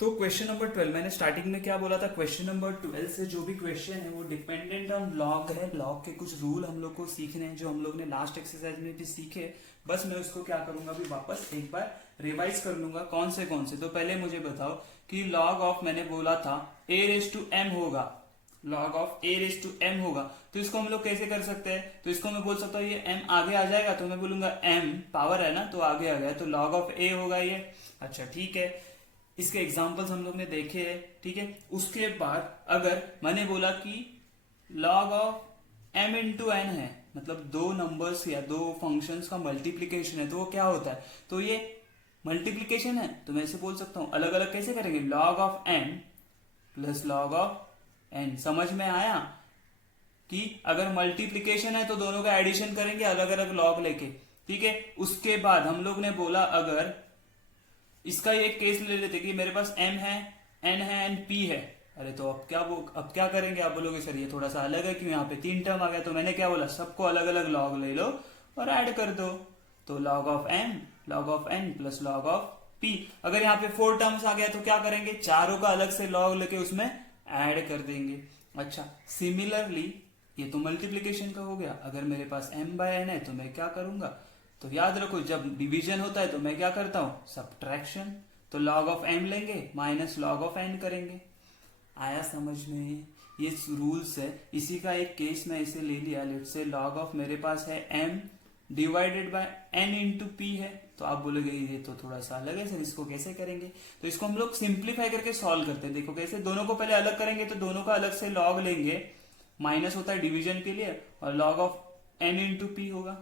तो question number 12 मैंने starting में क्या बोला था, क्वेश्चन नंबर 12 से जो भी क्वेश्चन है वो डिपेंडेंट ऑन लॉग है। लॉग के कुछ रूल हम लोग को सीखने हैं जो हम लोग ने लास्ट एक्सरसाइज में भी सीखे। बस मैं उसको क्या करूंगा अभी वापस एक बार रिवाइज कर लूंगा कौन से। तो पहले मुझे बताओ कि लॉग ऑफ मैंने बोला था ए रेस टू एम होगा, log of a raise to m होगा। तो इसको हम लोग कैसे कर सकते हैं, तो इसको मैं बोल सकता हूँ ये एम आगे आ जाएगा तो मैं बोलूंगा एम पावर है ना तो आगे आ गया, तो लॉग ऑफ ए होगा ये। अच्छा ठीक है, इसके एग्जाम्पल्स हम लोग ने देखे हैं। ठीक है, उसके बाद अगर मैंने बोला कि log of m into n है, मतलब दो नंबर्स या दो फंक्शंस का मल्टीप्लीकेशन है, तो वो क्या होता है, तो ये मल्टीप्लीकेशन है। तो मैं इसे बोल सकता हूं अलग अलग कैसे करेंगे, log of n plus log of n. समझ में आया कि अगर मल्टीप्लीकेशन है तो दोनों का एडिशन करेंगे अलग अलग लॉग लेके। ठीक है, उसके बाद हम लोग ने बोला अगर इसका एक केस ले लेते कि मेरे पास m है, n है एंड p है। अरे तो अब क्या करेंगे, आप बोलोगे सर ये थोड़ा सा अलग है क्यों, यहाँ पे तीन टर्म आ गया। तो मैंने क्या बोला, सबको अलग अलग लॉग ले लो और ऐड कर दो। तो log of m log of n plus log of p। अगर यहाँ पे 4 टर्म्स आ गया तो क्या करेंगे, चारों का अलग से लॉग लेके उसमें ऐड कर देंगे। अच्छा सिमिलरली ये तो मल्टीप्लीकेशन का हो गया। अगर मेरे पास m बाय n है तो मैं क्या करूंगा, तो याद रखो जब डिवीजन होता है तो मैं क्या करता हूं, सब्ट्रैक्शन। तो लॉग ऑफ m लेंगे माइनस लॉग ऑफ n करेंगे। आया समझ में, ये रूल्स है। इसी का एक केस मैं इसे ले लिया, लेट्स से लॉग ऑफ मेरे पास है m divided by n into p है। तो आप बोलोगे ये तो थोड़ा सा अलग है सर, इसको कैसे करेंगे। तो इसको हम लोग सिंप्लीफाई करके सॉल्व करते हैं। देखो कैसे, दोनों को पहले अलग करेंगे तो दोनों का अलग से लॉग लेंगे, माइनस होता है डिवीजन के लिए, और log of n into P होगा।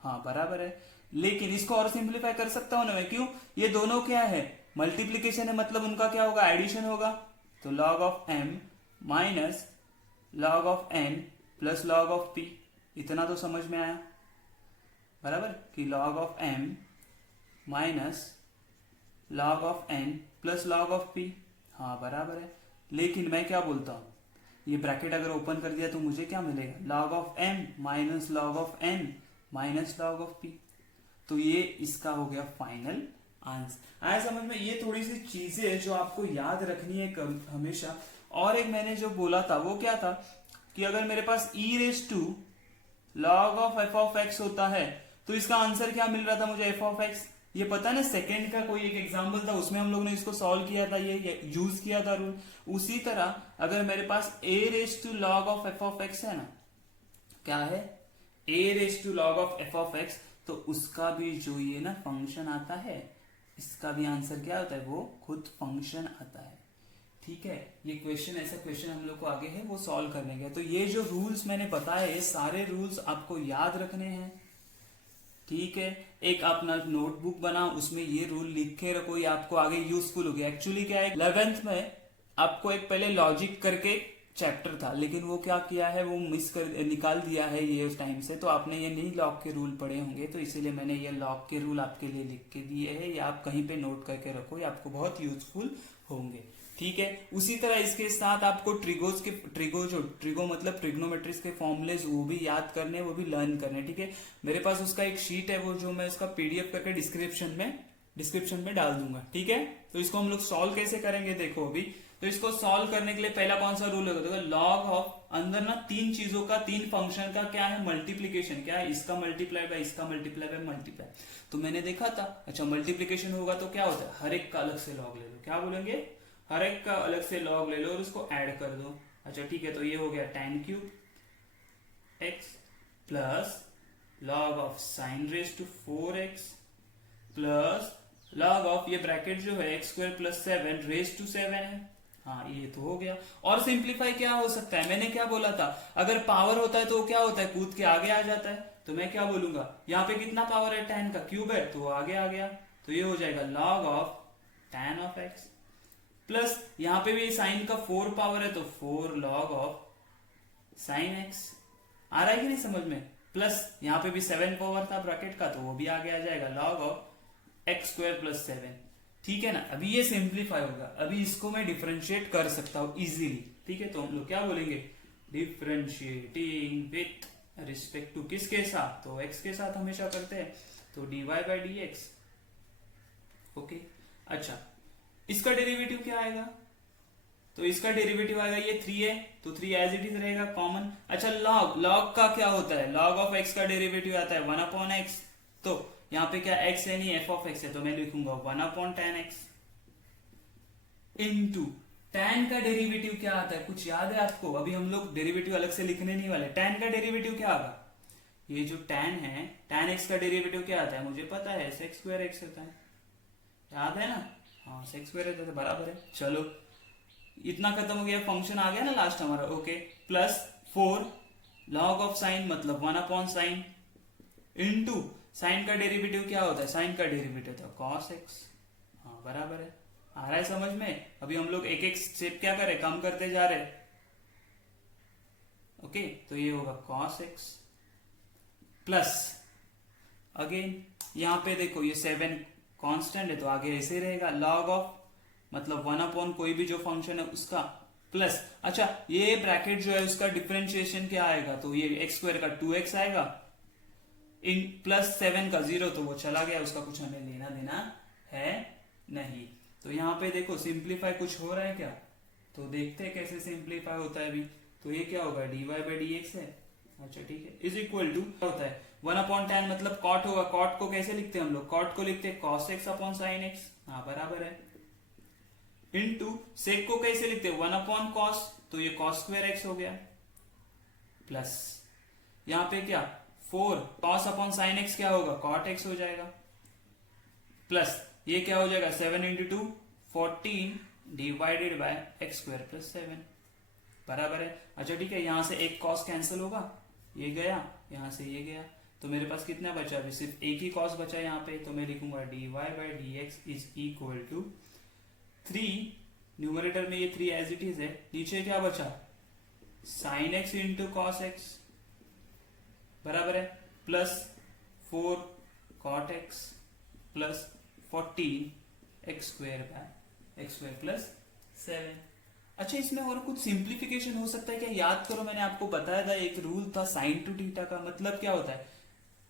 हाँ बराबर है, लेकिन इसको और सिंप्लीफाई कर सकता हूं ना मैं, क्यों, ये दोनों क्या है, मल्टीप्लीकेशन है, मतलब उनका क्या होगा, एडिशन होगा। तो log of m minus log of n plus log of p। इतना तो समझ में आया बराबर, कि log of m minus log of n plus log of p। हाँ बराबर है, लेकिन मैं क्या बोलता हूं, ये ब्रैकेट अगर ओपन कर दिया तो मुझे क्या मिलेगा, log of m minus log of n minus log of p। तो ये इसका हो गया फाइनल आंसर। आया समझ में, ये थोड़ी सी चीजें जो आपको याद रखनी है हमेशा। और एक मैंने जो बोला था वो क्या था, कि अगर मेरे पास e raise to log of f of x होता है तो इसका आंसर क्या मिल रहा था मुझे, f ऑफ x। ये पता ना, सेकेंड का कोई एक एग्जाम्पल था उसमें हम लोग ने इसको सॉल्व किया था, ये यूज किया था रूल। उसी तरह अगर मेरे पास a raise to log of f of x है ना, क्या है, a raise to log of f of x, तो उसका भी जो ये ना फंक्शन आता है, इसका भी आंसर क्या होता है, वो खुद फंक्शन आता है। ठीक है, ये क्वेश्चन, ऐसा क्वेश्चन हम लोग को आगे है वो सॉल्व करने का। तो ये जो रूल्स मैंने बताए ये सारे रूल्स आपको याद रखने हैं। ठीक है, एक अपना नोटबुक बनाओ, उसमें ये रूल लिख के रखो, ये आपको आगे यूजफुल होगी। एक्चुअली क्या है, 11th में आपको एक पहले लॉजिक करके चैप्टर था, लेकिन वो क्या किया है, वो निकाल दिया है ये उस टाइम से। तो आपने ये नहीं लॉग के रूल पढ़े होंगे, तो इसीलिए मैंने ये लॉग के रूल आपके लिए लिख के दिए हैं। ये आप कहीं पे नोट करके रखो, ये आपको बहुत यूजफुल होंगे। ठीक है, उसी तरह इसके साथ आपको ट्रिगो मतलब ट्रिग्नोमेट्रिक्स के फॉर्मुलेज वो भी याद करने, वो भी लर्न करने। ठीक है, मेरे पास उसका एक शीट है, वो जो मैं उसका पीडीएफ करके डिस्क्रिप्शन में डाल दूंगा। ठीक है, तो इसको हम लोग सॉल्व कैसे करेंगे देखो अभी। तो इसको सॉल्व करने के लिए पहला कौन सा रूल होगा, देखो लॉग ऑफ, अंदर ना तीन चीजों का, तीन फंक्शन का क्या है, मल्टीप्लीकेशन। क्या है, इसका मल्टीप्लाई बाय इसका मल्टीप्लाई बाय मल्टीप्लाई। तो मैंने देखा था, अच्छा मल्टीप्लीकेशन होगा तो क्या होता है, हर एक का अलग से लॉग ले लो। क्या बोलेंगे, हर एक का अलग से लॉग ले लो और उसको ऐड कर दो। अच्छा ठीक है, तो ये हो गया tan cube x plus log of sine raise to 4x plus log of, ये ब्रैकेट जो है x square plus 7 raise to 7 है। हाँ ये तो हो गया। और सिंप्लीफाई क्या हो सकता है, मैंने क्या बोला था, अगर पावर होता है तो क्या होता है, कूद के आगे आ जाता है। तो मैं क्या बोलूंगा, यहाँ पे कितना पावर है, tan का क्यूब है तो आगे आ गया। तो ये हो जाएगा log of tan of x plus यहाँ पे भी साइन का 4 पावर है तो 4 लॉग ऑफ साइन x। आ रहा है कि नहीं समझ में, प्लस यहाँ पे भी 7 पावर था ब्रैकेट का तो वो भी आगे आ जाएगा, log of x square plus 7। ठीक है ना, अभी ये सिंप्लीफाई होगा, अभी इसको मैं डिफरेंशिएट कर सकता हूं इजीली। ठीक है, तो हम लोग क्या बोलेंगे, डिफरेंशिएटिंग विथ रिस्पेक्ट टू किसके साथ, तो x के साथ हमेशा करते हैं, तो dy by D x. Okay, अच्छा इसका डेरिवेटिव क्या आएगा? तो इसका डेरिवेटिव आएगा ये 3 है, तो 3 एज इट इज रहेगा कॉमन। अच्छा लॉग, लॉग का क्या होता है? लॉग ऑफ एक्स का डेरिवेटिव आता है 1/x। तो यहाँ पे क्या x है नहीं, f ऑफ x है, तो मैं लिखूंगा 1/tan x इनटू tan का डेरिवेटिव क्या आता है? कुछ याद है आपको? अभी हम लोग डेरिवेटिव अलग से लिखने नहीं वाले। tan का डेरिवेटिव क्या आगा? ये जो tan है, tan x का डेरिवेटिव क्या आता है? मुझे पता है sec² x होता है, याद है ना? हाँ sec² x बराबर है। चलो इतना खत्म हो गया, फंक्शन आ गया ना लास्ट हमारा। Okay, plus 4 log of sine मतलब 1/sin इनटू साइन का डेरिवेटिव क्या होता है? साइन का डेरिवेटिव होता है cos x। हाँ बराबर है, आ रहा है समझ में? अभी हम लोग एक एक स्टेप क्या करें, कम करते जा रहे। ओके, तो ये होगा cos x प्लस अगेन यहाँ पे देखो ये 7 कांस्टेंट है तो आगे ऐसे रहेगा, log ऑफ मतलब 1/ कोई भी जो फंक्शन है उसका प्लस। अच्छा ये ब्रैकेट जो है उसका डिफरेंशिएशन क्या आएगा? तो ये x² का 2x आएगा इन प्लस 7 का 0, तो वो चला गया, उसका कुछ हमें लेना देना है नहीं। तो यहाँ पे देखो सिंप्लीफाई कुछ हो रहा है क्या? तो देखते हैं कैसे सिंप्लीफाई होता है अभी। तो ये क्या होगा? dy/dx है। अच्छा ठीक है, इज इक्वल टू क्या होता है? 1/tan मतलब cot होगा। cot को कैसे लिखते हैं हम लोग? cot को लिखते हैं cos x/sin x। हाँ बराबर है। इनटू sec को कैसे लिखते हैं? 1/cos, तो ये cos² x हो गया प्लस यहाँ पे क्या 4 cos/sin x क्या होगा? cot x हो जाएगा प्लस ये क्या हो जाएगा? 7 × 2 14 डिवाइडेड बाय x² प्लस 7 बराबर है। अच्छा ठीक है, यहां से एक cos कैंसिल होगा, ये गया, यहां से ये गया, तो मेरे पास कितना बचा? अभी सिर्फ एक ही cos बचा यहाँ पे, तो मैं लिखूंगा dy/dx is equal to 3, numerator में ये 3 एज इट इज है, नीचे क्या बचा? sin x into cos x बराबर है plus 4 cot x plus 14 x² plus 7। अच्छा इसमें और कुछ सिंप्लीफिकेशन हो सकता है क्या? याद करो मैंने आपको बताया था एक रूल था sin to थीटा का। मतलब क्या होता है?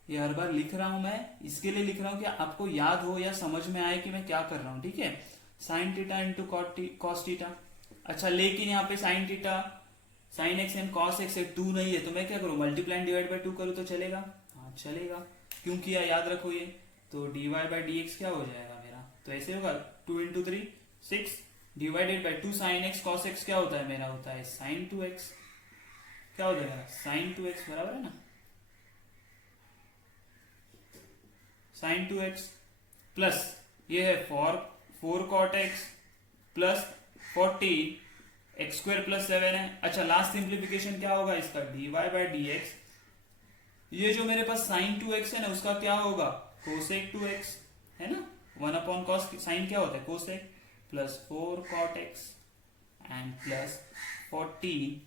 ये हर बार लिख रहा हूं मैं, इसके लिए लिख रहा हूं कि आपको याद हो या समझ में आए कि मैं क्या कर रहा हूं। ठीक है, sin theta into cos theta. अच्छा लेकिन यहाँ पे sin theta sin x and cos x 2 नहीं है, तो मैं क्या करूं? मल्टीप्लाई डिवाइड बाय 2 करूं तो चलेगा? हाँ चलेगा। क्यों किया याद रखो ये, तो dy/dx क्या हो जाएगा मेरा? तो ऐसे होगा 2 × 3 6 divided bye 2 sin x cos x क्या होता है मेरा? होता है sin 2x। क्या हो जाएगा? sin 2x बराबर है ना, sin 2x प्लस ये है 4 cot x plus 14 x² plus 7 है। अच्छा लास्ट सिंप्लीफिकेशन क्या होगा इसका? dy/dx, ये जो मेरे पास sin 2x है ना उसका क्या होगा? cosec 2x है ना, 1/cos sin क्या होता है? cosec plus 4 cot x and plus 14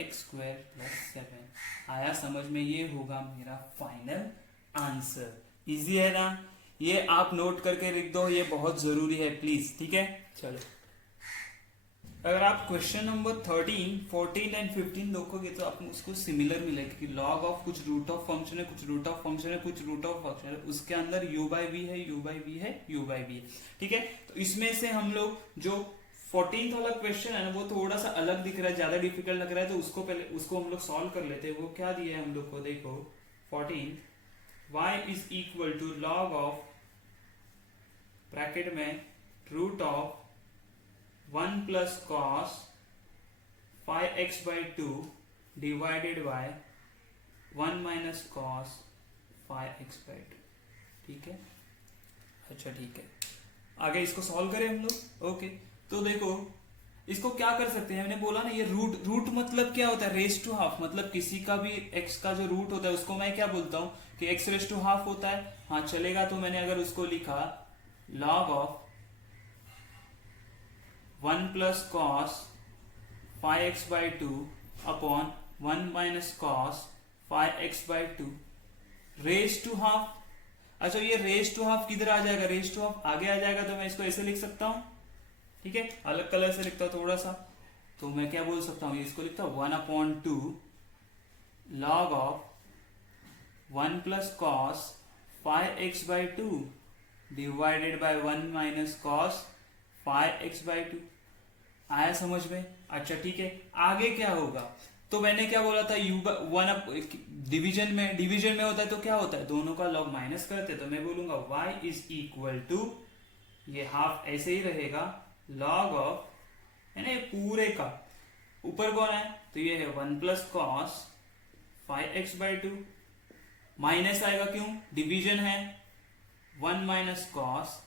x² plus 7। आया समझ में? ये होगा मेरा फाइनल आंसर। इजी है ना? ये आप नोट करके लिख दो, ये बहुत जरूरी है प्लीज। ठीक है चलो, अगर आप क्वेश्चन नंबर 13, 14 एंड 15 देखोगे तो आपको उसको सिमिलर मिलेगा कि log ऑफ कुछ रूट ऑफ फंक्शन है, कुछ रूट ऑफ फंक्शन है, कुछ रूट ऑफ फंक्शन है, उसके अंदर u/v है, u/v है, u/v है। ठीक है, तो इसमें से हम लोग जो 14th वाला क्वेश्चन है ना वो थोड़ा सा अलग दिख रहा है, ज्यादा डिफिकल्ट लग रहा है, तो उसको पहले उसको हम लोग सॉल्व कर लेते हैं। वो क्या दिया है हम लोग को? देखो 14 y is equal to log of bracket में root of 1 plus cos 5x/2 divided by 1 minus cos 5x/2। ठीक है, अच्छा ठीक है, आगे इसको सॉल्व करें हम लोग। ओके, तो देखो इसको क्या कर सकते हैं, मैंने बोला ना ये रूट मतलब क्या होता है? रेस टू हाफ, मतलब किसी का भी x का जो रूट होता है उसको मैं क्या बोलता हूं कि x रेस टू हाफ होता है। हाँ चलेगा, तो मैंने अगर उसको लिखा log of 1 plus cos 5x/2 upon 1 minus cos 5x/2 raise to half. अच्छा ये रेस टू हाफ किधर आ जाएगा? रेस टू हाफ आगे आ जाएगा, तो मैं इसको ऐसे लिख सकता हूं। ठीक है, अलग कलर से लिखता हूं थोड़ा सा, तो मैं क्या बोल सकता हूं? इसको लिखता हूं 1/2 log of 1 plus cos 5x/2 divided by 1 minus cos 5x/2। आया समझ में? अच्छा ठीक है, आगे क्या होगा? तो मैंने क्या बोला था, डिवीजन में होता है तो क्या होता है, दोनों का लॉग माइनस करते, तो मैं बोलूंगा y इज इक्वल टू, ये हाफ ऐसे ही रहेगा, लॉग ऑफ, है ना, ये पूरे का ऊपर कौन है, तो ये है 1 प्लस कॉस 5x/2, माइनस आएगा क्यों, डिवीजन है, 1 माइनस कॉस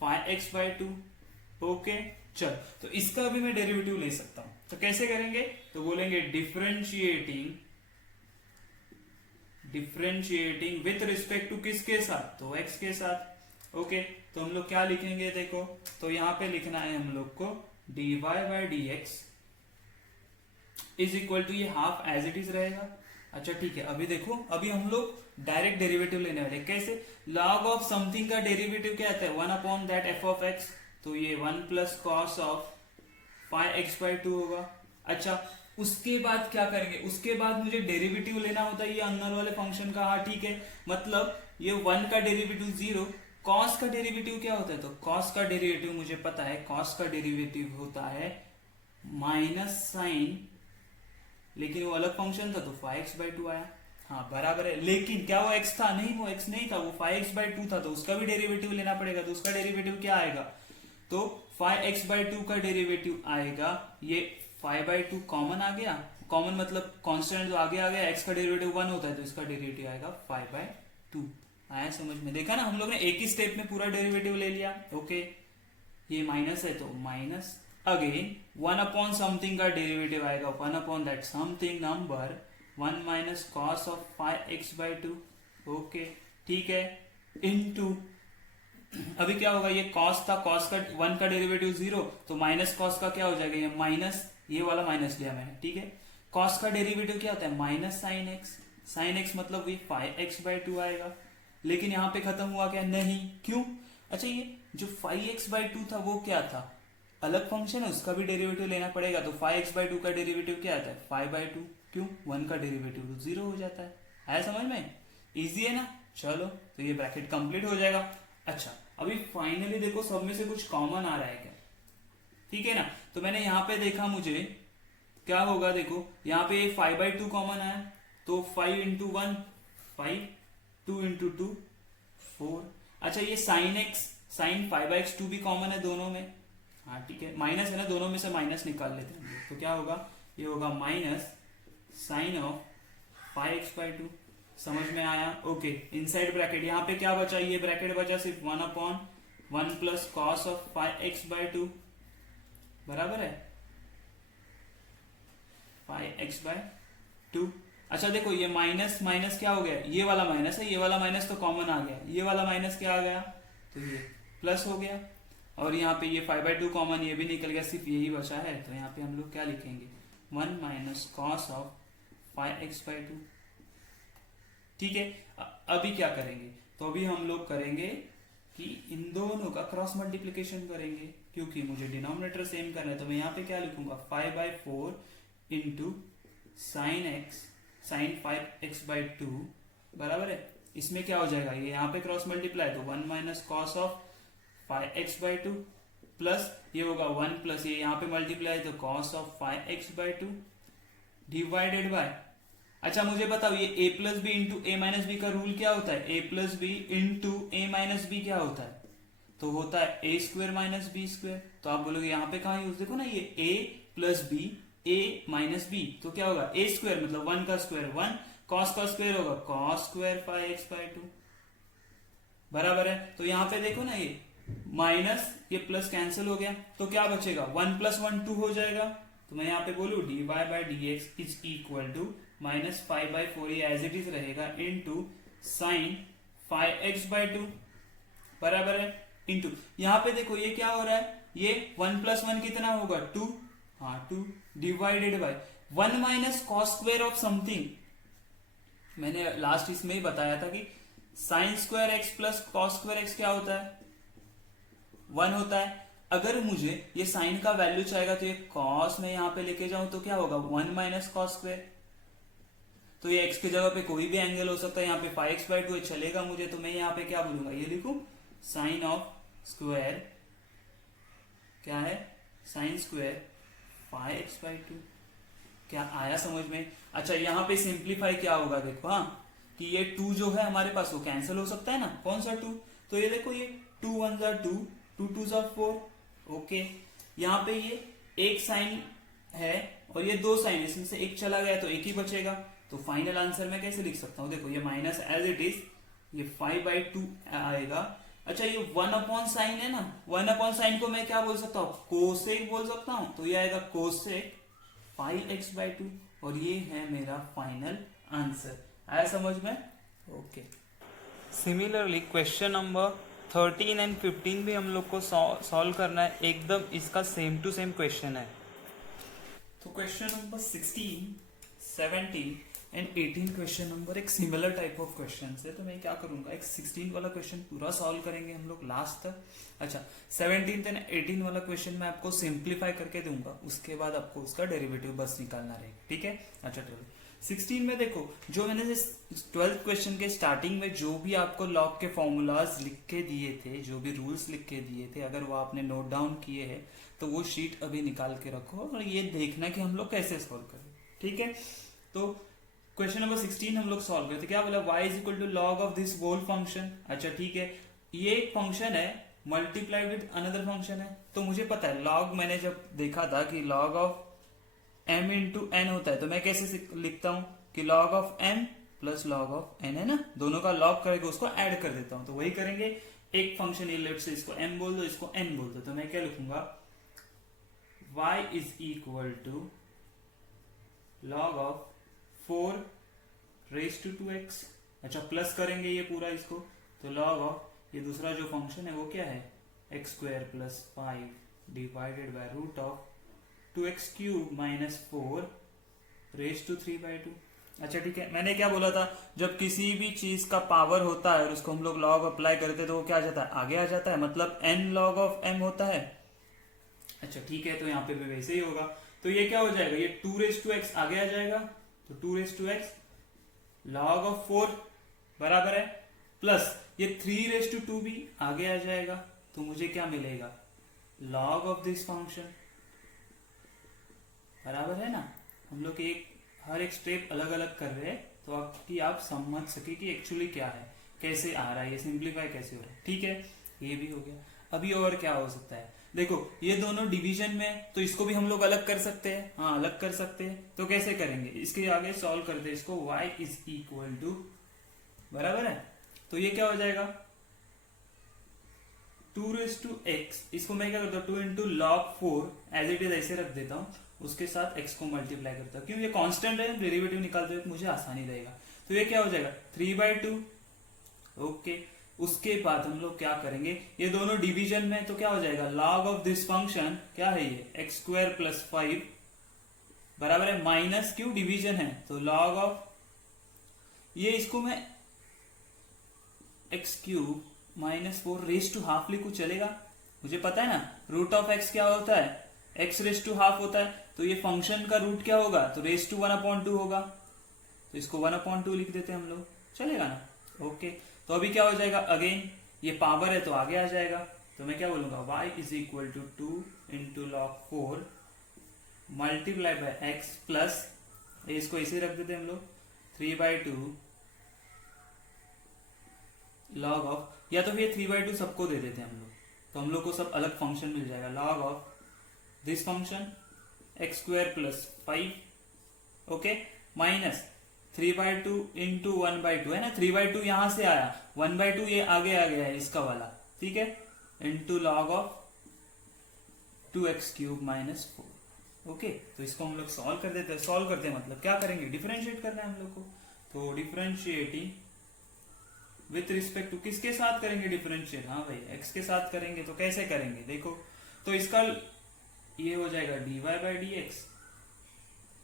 5x/2। ओके चल, तो इसका भी मैं डेरिवेटिव ले सकता हूं, तो कैसे करेंगे, तो बोलेंगे डिफरेंशिएटिंग विथ रिस्पेक्ट टू किसके साथ, तो x के साथ। ओके, तो हम लोग क्या लिखेंगे, देखो, तो यहां पे लिखना है हम लोग को dy/dx इज इक्वल टू, ये हाफ एज इट इज रहेगा। अच्छा ठीक है, अभी देखो, अभी हम लोग डायरेक्ट डेरिवेटिव लेने वाले, कैसे, लॉग ऑफ समथिंग का डेरिवेटिव क्या आता है, 1/that f of x, तो ये 1 प्लस कॉस ऑफ 5x/2 होगा। अच्छा, उसके बाद क्या करेंगे, उसके बाद मुझे डेरिवेटिव लेना होता है ये अननोन वाले फंक्शन का। हाँ ठीक है, मतलब ये 1 का डेरिवेटिव 0, कॉस का डेरिवेटिव क्या होता है, तो कॉस का डेरिवेटिव मुझे पता है, कॉस का डेरिवेटिव होता है माइनस साइन, लेकिन वो अलग फंक्शन था तो 5x/2 आया। हाँ बराबर है, लेकिन क्या वो x था, नहीं, वो x नहीं था, वो 5x/2 था, तो उसका भी डेरिवेटिव लेना पड़ेगा, तो उसका डेरिवेटिव क्या आएगा, तो 5x/2 का डेरिवेटिव आएगा, ये 5/2 कॉमन आ गया, कॉमन मतलब कांस्टेंट जो आगे आ गया, x का डेरिवेटिव 1 होता है, तो इसका डेरिवेटिव आएगा 5/2। आया समझ में? देखा ना, हम लोग ने एक ही स्टेप में पूरा डेरिवेटिव ले लिया। ओके, ये माइनस है तो माइनस, अगेन 1 समथिंग का डेरिवेटिव आएगा, 1 something number, 1 minus cos of 5x/2। Okay ठीक है, इनटू, अभी क्या होगा, ये कॉस था, कॉस का 1 का डेरिवेटिव 0, तो माइनस कॉस का क्या हो जाएगा, ये माइनस, ये वाला माइनस लिया मैंने, ठीक है। कॉस का डेरिवेटिव क्या होता है, minus sine x, sine x मतलब ये 5x/2 आएगा, लेकिन यहां पे खत्म हुआ क्या, नहीं, क्यों, अच्छा ये जो 5x/2 था वो क्या था, अलग फंक्शन है, उसका भी डेरिवेटिव लेना पड़ेगा, तो 5x/2 का डेरिवेटिव क्या आता है, 5/2, क्यों, 1 का डेरिवेटिव तो 0 हो जाता है। आया समझ में? इजी है ना। चलो, तो ये ब्रैकेट कंप्लीट हो जाएगा। अच्छा, अभी फाइनली देखो, सब में से कुछ कॉमन आ रहा है क्या, ठीक है ना, तो मैंने यहां पे देखा, मुझे क्या होगा, देखो यहाँ पे 5/2 कॉमन आया, तो 5 इंटू 1 5, 2 इंटू 2 4। अच्छा, ये साइन एक्स, साइन 5/2 भी कॉमन है दोनों में, हाँ ठीक है, माइनस है ना, दोनों में से माइनस निकाल लेते हैं, तो क्या होगा, ये होगा माइनस साइन ऑफ 5x/2। समझ में आया? ओके, इनसाइड ब्रैकेट, यहाँ पे क्या बचा, ये ब्रैकेट बचा सिर्फ 1/1 प्लस कॉस ऑफ 5x/2, बराबर है 5x/2। अच्छा देखो, ये माइनस माइनस क्या हो गया, ये वाला माइनस है, ये वाला माइनस तो कॉमन आ गया, ये वाला माइनस क्या आ गया, तो ये प्लस हो गया, और यहाँ पे ये 5/2 कॉमन, ये भी निकल गया, सिर्फ यही बचा है, तो यहाँ पे हम लोग क्या लिखेंगे, 1 माइनस कॉस ऑफ 5x/2। ठीक है, अभी क्या करेंगे, तो अभी हम लोग करेंगे कि इन दोनों का क्रॉस मल्टीप्लीकेशन करेंगे, क्योंकि मुझे डिनोमिनेटर सेम करना है, तो मैं यहाँ पे क्या लिखूंगा, 5/4 into sine x, sign 5x/2 बराबर है, इसमें क्या हो जाएगा, ये यहाँ पे क्रॉस मल्टीप्लाई, तो 1 minus cos of 5x/2 plus ये होगा 1 प्लस ये यहाँ पे मल्टीप्लाई, तो cos of 5x/2 divided bye, अच्छा मुझे बताओ, ये a plus b into a minus b का रूल क्या होता है, a plus b into a minus b क्या होता है, तो होता है a square minus b square. तो आप बोलोगे यहाँ पे कहाँ यूज, देखो ना, ये a plus b, a minus b, तो क्या होगा, a स्क्वायर मतलब 1 का स्क्वायर 1, कॉस का स्क्वायर होगा कॉस स्क्वायर 5x/2, बराबर है। तो यहाँ पे देखो ना, ये माइनस ये प्लस कैंसिल हो गया, तो क्या बचेगा, 1 + 1 2 हो जाएगा, तो मैं यहाँ पे बोलू dy/dx इज इक्वल टू -5/4, ये एज इट इज रहेगा, इंटू साइन 5x/2 बराबर है, इंटू यहाँ पे देखो ये क्या हो रहा है, ये 1 + 1 कितना होगा 2, हाँ 2 divided by 1 minus cos square of something, मैंने लास्ट इसमें ही बताया था कि sine square x plus cos square x क्या होता है, 1 होता है। अगर मुझे ये साइन का वैल्यू चाहेगा तो ये कॉस में यहां पे लेके जाऊं तो क्या होगा, 1 माइनस कॉस स्क्वायर, तो ये x की जगह पे कोई भी एंगल हो सकता है, यहाँ पे 5x/2 चलेगा मुझे, तो मैं यहाँ पे क्या बोलूंगा, ये लिखूं साइन ऑफ स्क्वायर क्या है, साइन स्क्वायर 5x/2। क्या आया समझ में? अच्छा यहाँ पे सिंप्लीफाई क्या होगा देखो, हाँ, कि ये 2 जो है हमारे पास वो कैंसिल हो सकता है ना, कौन सा 2, तो ये देखो ये 2 1 जा 2, 2 2 जा 4। ओके, यहाँ पे ये एक साइन है और ये 2 साइन, इसमें से एक चला गया तो एक ही बचेगा। तो फाइनल आंसर मैं कैसे लिख सकता हूँ, देखो ये माइनस एज इट इज, ये 5/2 आएगा। अच्छा ये 1 अपॉन साइन है ना, 1 अपॉन साइन को मैं क्या बोल सकता हूँ, कोसेक बोल सकता हूँ। तो ये आएगा कोसेक 5x/2 और ये है मेरा फाइनल आंसर। आया समझ में? Okay. Similarly question number 13 and 15 भी हम लोग को सॉल्व करना है, एकदम इसका सेम टू सेम क्वेश्चन है। तो question number 16, 17 and 18 question number एक सिमिलर टाइप ऑफ क्वेश्चन है। तो मैं क्या करूंगा, एक 16 वाला क्वेश्चन पूरा सॉल्व करेंगे हम लोग लास्ट तक। अच्छा 17 एंड 18 वाला क्वेश्चन मैं आपको सिंप्लीफाई करके दूंगा, उसके बाद आपको उसका डेरिवेटिव बस निकालना रहेगा, ठीक है। अच्छा चलो 16 में देखो, जो मैंने 12th क्वेश्चन के स्टार्टिंग में जो भी आपको लॉग के फॉर्मूलाज लिख के दिए थे, जो भी रूल्स लिख के दिए थे, अगर वो आपने नोट डाउन किए हैं तो वो शीट अभी निकाल के रखो और ये देखना कि हम लोग कैसे सॉल्व करें, ठीक है। तो क्वेश्चन नंबर 16 हम लोग सॉल्व करते, क्या बोला, y is equal to log of this whole function. अच्छा ठीक है, ये एक फंक्शन है मल्टीप्लाई विद अनदर फंक्शन है। तो मुझे पता है लॉग, मैंने जब देखा था कि log of m into n होता है, तो मैं कैसे लिखता हूं कि log of m plus log of n है ना, दोनों का लॉग करके उसको ऐड कर देता हूं। तो वही करेंगे, एक फंक्शन ये लेफ्ट से इसको m बोल दो, इसको n बोल दो, तो मैं क्या लिखूंगा, y is equal to log of 4 raise to 2x। अच्छा प्लस करेंगे ये पूरा इसको, तो लॉग ऑफ ये दूसरा जो फंक्शन है वो क्या है, x² plus 5 divided by root of 2x³ minus 4 raise to 3/2। अच्छा ठीक है, मैंने क्या बोला था, जब किसी भी चीज का पावर होता है और उसको हम लोग लॉग अप्लाई करते हैं तो वो क्या आ जाता है, आगे आ जाता है, मतलब n log ऑफ m होता है। अच्छा ठीक है, तो यहाँ पे भी वैसे ही होगा। तो ये क्या हो जाएगा, ये 2 रेज टू x आगे आ जाएगा, तो 2 raise to x log of 4 बराबर है, प्लस ये 3 रेज टू 2 भी आगे आ जाएगा, तो मुझे क्या मिलेगा, log ऑफ दिस फंक्शन, बराबर है ना। हम लोग हर एक स्टेप अलग अलग कर रहे हैं, तो आपकी आप समझ सके कि एक्चुअली क्या है, कैसे आ रहा है, ये सिंप्लीफाई कैसे हो रहा है, ठीक है। ये भी हो गया। अभी और क्या हो सकता है, देखो ये दोनों डिवीजन में, तो इसको भी हम लोग अलग कर सकते हैं, हाँ अलग कर सकते हैं। तो कैसे करेंगे, इसके आगे सॉल्व करते हैं इसको, y इज इक्वल टू, बराबर है, तो ये क्या हो जाएगा 2 रेज टू x, इसको मैं क्या करता हूँ 2 into log 4 as it is ऐसे रख देता हूँ, उसके साथ x को मल्टीप्लाई करता हूँ, क्यों ये कांस्टेंट है, डेरिवेटिव निकालते हुए मुझे आसानी रहेगा। तो ये क्या हो जाएगा 3/2। ओके, उसके बाद हम लोग क्या करेंगे, ये दोनों डिवीजन में, तो क्या हो जाएगा log ऑफ दिस फंक्शन, क्या है ये x² प्लस 5 बराबर है माइनस, क्यों डिवीजन है तो log ऑफ, ये इसको मैं x³ minus 4 raise to half लिखूं, चलेगा, मुझे पता है ना रूट ऑफ x क्या होता है, x रेज टू हाफ होता है, तो ये फंक्शन का रूट क्या होगा, तो रेज टू 1/2 होगा, तो इसको 1/2 लिख देते हैं हम लोग, चलेगा ना। ओके, तो अभी क्या हो जाएगा, अगेन ये पावर है तो आगे आ जाएगा, तो मैं क्या बोलूंगा y is equal to 2 into log 4 multiply by x plus, इसको इसे रख देते हैं हम लोग 3/2 लॉग ऑफ, या तो फिर 3/2 सबको दे देते हैं हम लोग, तो हम लोग को सब अलग फंक्शन मिल जाएगा, log of this function x² plus 5, okay, minus 3/2 into 1/2 है ना, 3/2 यहां से आया, 1/2 ये आगे आ गया है इसका वाला, ठीक है, into log of 2x³ minus 4। Okay, तो इसको हम लोग सॉल्व कर देते हैं, सॉल्व करते हैं मतलब क्या करेंगे, डिफरेंशिएट करना है हम लोग को। तो डिफरेंशिएटिंग विथ रिस्पेक्ट टू, किसके साथ करेंगे डिफरेंशिएट, हाँ भाई x के साथ करेंगे, तो कैसे करेंगे देखो, तो इसका ये हो जाएगा dy/dx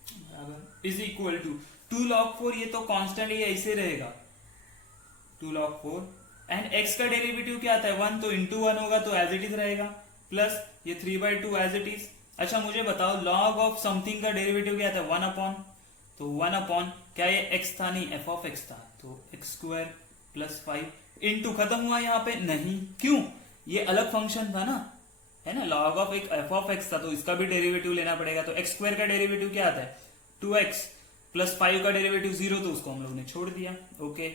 बराबर इज इक्वल टू 2 log 4, ये तो कांस्टेंट, ये ऐसे रहेगा 2 log 4, एंड x का डेरिवेटिव क्या आता है 1, तो इंटू 1 होगा तो एज इट इज रहेगा, प्लस ये 3/2 एज इट इज। अच्छा मुझे बताओ log ऑफ समथिंग का डेरिवेटिव क्या आता है 1/, तो 1/, क्या ये x था, नहीं f ऑफ x था, तो x² प्लस 5 इंटू, खत्म हुआ यहाँ पे नहीं, क्यों, ये अलग फंक्शन था ना, है ना, log ऑफ एक f ऑफ x था तो इसका भी डेरिवेटिव लेना पड़ेगा। तो x स्क्वायर का डेरिवेटिव क्या आता है 2x प्लस 5 का डेरिवेटिव 0, तो उसको हम लोग ने छोड़ दिया। ओके,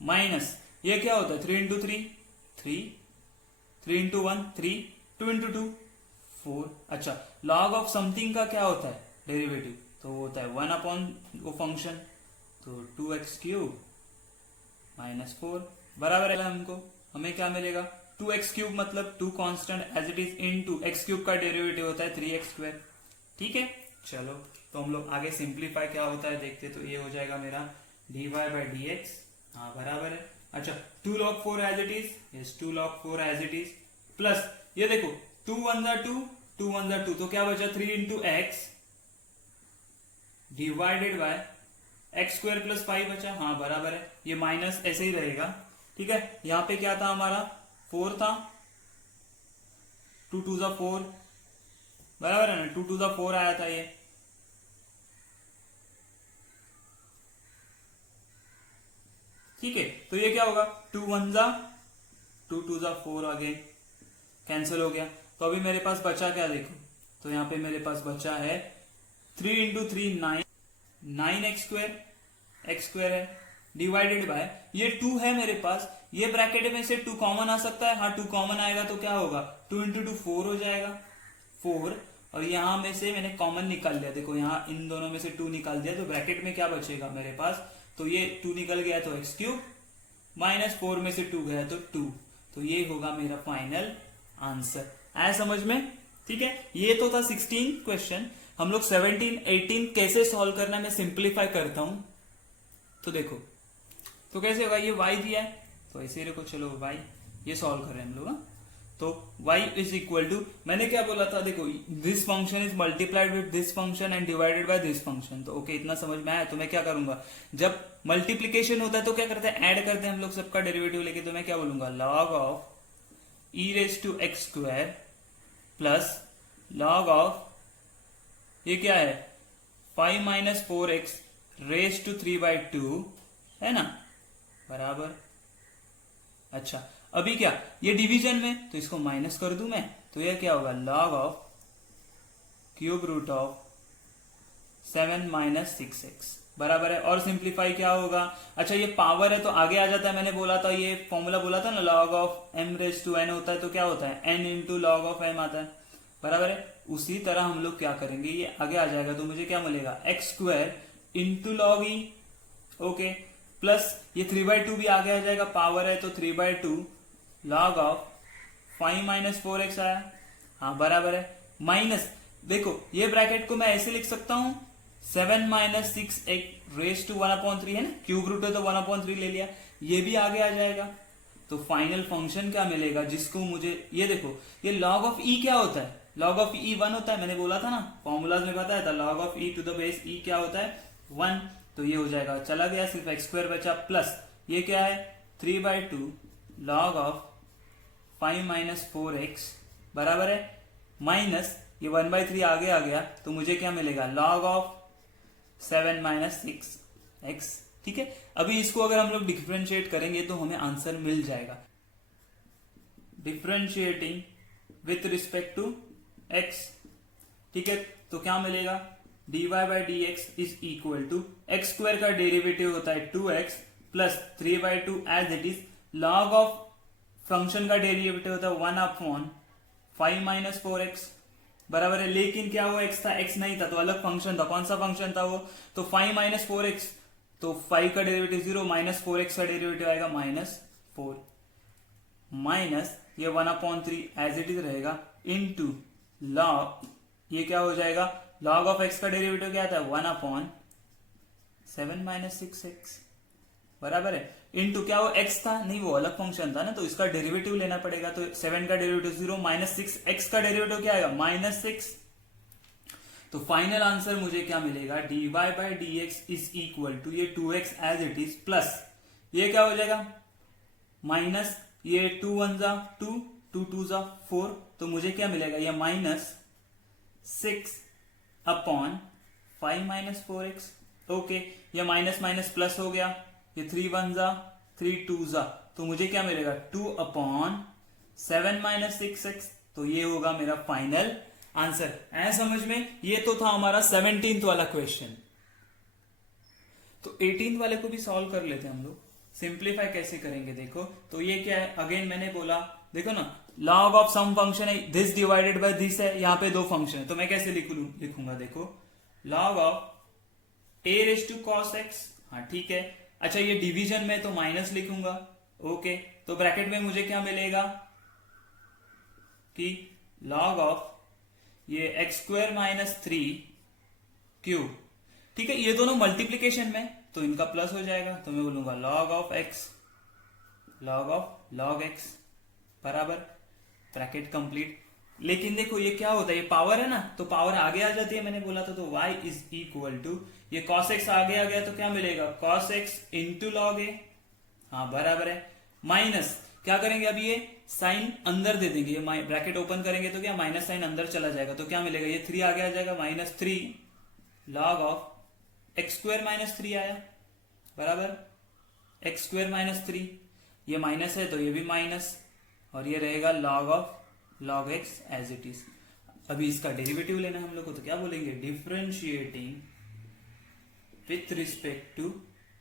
माइनस ये क्या होता है 3 इंटू 3 3, 3 इंटू 1 3, 2 इंटू 2 4। अच्छा, log ऑफ समथिंग का क्या होता है डेरिवेटिव, तो वो होता है 1 अपॉन वो फंक्शन, तो 2x क्यूब माइनस 4 बराबर है हमको, हमें क्या मिलेगा 2x क्यूब मतलब 2 constant as it is into x cube का डेरिवेटिव होता है 3x स्क्वायर। ठीक है, चलो तो हम लोग आगे सिंप्लीफाई क्या होता है देखते। तो ये हो जाएगा मेरा dy बाई डी एक्स, हाँ बराबर है। अच्छा 2 log 4 as it is, yes 2 log 4 as it is, plus ये देखो 2 1 जा 2, 2 1 जा 2, तो क्या बचा 3 into x divided by X square plus 5 बचा, हाँ बराबर है। ये माइनस ऐसे ही रहेगा। ठीक है, यहां पे क्या था हमारा 4 था, 2 2 जा 4 बराबर है ना, 2 2 जा 4 आया था ये। ठीक है, तो ये क्या होगा 2 1 जा 2 2 जा 4 अगेन कैंसिल हो गया। तो अभी मेरे पास बचा क्या देखो, तो यहां पे मेरे पास बचा है 3 इंटू 3 9, 9x स्क्वायर है डिवाइडेड बाय ये 2 है मेरे पास, ये ब्रैकेट में से 2 कॉमन आ सकता है, हाँ 2 कॉमन आएगा तो क्या होगा 2 इंटू 2 4 हो जाएगा 4, और यहां में से मैंने कॉमन निकाल लिया, देखो यहां इन दोनों में से 2 निकाल दिया, तो ब्रैकेट में क्या बचेगा मेरे पास, तो ये 2 निकल गया तो एक्स क्यूब माइनस 4 में से 2 गया तो 2, तो ये होगा मेरा फाइनल आंसर। आया समझ में? ठीक है, ये तो था 16 क्वेश्चन। हम लोग 17 18 कैसे सॉल्व करना मैं सिंप्लीफाई करता हूं। तो देखो तो कैसे होगा, ये y दिया है तो ऐसे ही रखो, चलो y ये सॉल्व कर रहे हैं हम लोग। तो y इज इक्वल टू, मैंने क्या बोला था देखो, this function is multiplied with this function and divided by this function. तो ओके, इतना समझ में आया। तो मैं क्या करूंगा, जब मल्टीप्लीकेशन होता है तो क्या करते हैं, ऐड करते हैं हम लोग सबका डेरिवेटिव लेके। तो मैं क्या बोलूंगा log of e raise to x square plus log of ये क्या है 5 माइनस 4x रेज टू 3/2 है ना, बराबर। अच्छा अभी क्या, ये डिवीजन में तो इसको माइनस कर दूं मैं, तो ये क्या होगा log of cube root of 7 minus 6x बराबर है। और सिंप्लीफाई क्या होगा, अच्छा ये पावर है तो आगे आ जाता है, मैंने बोला था ये फॉर्मूला बोला था ना log of m raise to n होता है, तो क्या होता है n into log of m आता है, बराबर है। उसी तरह हम लोग क्या करेंगे, ये आगे आ जाएगा तो मुझे क्या मिलेगा एक्स स्क्वायर इंटू लॉग ई, ओके, प्लस ये 3/2 भी आगे आ जाएगा, पावर है तो 3/2 log ऑफ 5 माइनस 4x आया, हाँ बराबर है। माइनस देखो ये ब्रैकेट को मैं ऐसे लिख सकता हूं 7 माइनस 6x रेज टू 1/3 है ना, क्यूब रूट है तो 1/3 ले लिया, ये भी आगे आ जाएगा। तो फाइनल फंक्शन क्या मिलेगा, जिसको मुझे ये देखो, ये log ऑफ e क्या होता है, log ऑफ e 1 होता है, मैंने बोला था ना फॉर्मूलाज में बताया था, log of e to the base e क्या होता है 1, तो ये हो जाएगा, चला गया सिर्फ एक्स स्क्वायर बचा, प्लस ये क्या है 3/2 log ऑफ 5 माइनस 4x बराबर है, माइनस ये 1/3 आगे आ गया तो मुझे क्या मिलेगा log ऑफ 7 माइनस 6x। ठीक है, अभी इसको अगर हम लोग डिफरेंशिएट करेंगे तो हमें आंसर मिल जाएगा। Differentiating with respect to x, ठीक है, तो क्या मिलेगा dy by D x is equal to x square का डेरिवेटिव होता है 2x plus 3/2 as it is, log of function का डेरिवेटिव होता है 1/5 माइनस 4x बराबर है। लेकिन क्या वो x था, x नहीं था तो अलग फंक्शन था, कौन सा फंक्शन था वो, तो 5 माइनस 4x, तो 5 का डेरिवेटिव 0, माइनस 4x का डेरिवेटिव आएगा -4, माइनस ये 1/3 एज इट इज रहेगा इनटू log, ये क्या हो जाएगा log ऑफ x का डेरिवेटिव क्या आता है 1/7 माइनस 6x बराबर है, इनटू क्या वो x था, नहीं वो अलग फंक्शन था ना, तो इसका डेरिवेटिव लेना पड़ेगा, तो 7 का डेरिवेटिव 0, माइनस 6x का डेरिवेटिव क्या आएगा -6। तो फाइनल आंसर मुझे क्या मिलेगा dy by D x is equal to ये 2x as it is, plus ये क्या हो जाएगा माइनस ये 2 1 जा 2, 2 2 जा 4, तो मुझे क्या मिलेगा ये -6/5 माइनस 4x, ओके, ये माइनस माइनस प्लस हो गया, ये 3 1 जा 3 2 जा, तो मुझे क्या मिलेगा 2/7 माइनस 6x, तो ये होगा मेरा फाइनल आंसर। ऐ समझ में? ये तो था हमारा 17th वाला क्वेश्चन। तो 18th वाले को भी सॉल्व कर लेते हैं हम लोग। सिंप्लीफाई कैसे करेंगे देखो। तो ये क्या है, अगेन मैंने बोला देखो ना, लॉग ऑफ सम फंक्शन है, दिस डिवाइडेड बाय दिस है, यहाँ पे दो फंक्शन है, तो मैं कैसे लिखूंगा देखो, log of a raise to cos x. हाँ ठीक है। अच्छा ये डिवीजन में तो माइनस लिखूंगा। ओके, तो ब्रैकेट में मुझे क्या मिलेगा कि लॉग ऑफ ये एक्स स्क्वायर माइनस 3 क्यूब। ठीक है, ये दोनों मल्टीप्लीकेशन में तो इनका प्लस हो जाएगा, तो मैं बोलूंगा log of x, log of log x बराबर ब्रैकेट कंप्लीट। लेकिन देखो ये क्या होता है, ये पावर है ना, तो पावर आगे आ जाती है, मैंने बोला था। तो y इज इक्वल टू, ये cos x आगे आ गया तो क्या मिलेगा, cos x इंटू लॉग ए। हाँ बराबर है, माइनस क्या करेंगे, अभी ये साइन अंदर दे देंगे, ये ब्रैकेट ओपन करेंगे तो क्या माइनस साइन अंदर चला जाएगा, तो क्या मिलेगा, ये 3 आगे आ जाएगा, -3 लॉग ऑफ एक्स स्क्वायर -3 आया बराबर एक्स स्क्वायर -3। ये माइनस है तो ये भी माइनस, और ये रहेगा log of log x as it is. अभी इसका डेरिवेटिव लेना है हम लोग को, तो क्या बोलेंगे, डिफरेंशिएटिंग विथ रिस्पेक्ट टू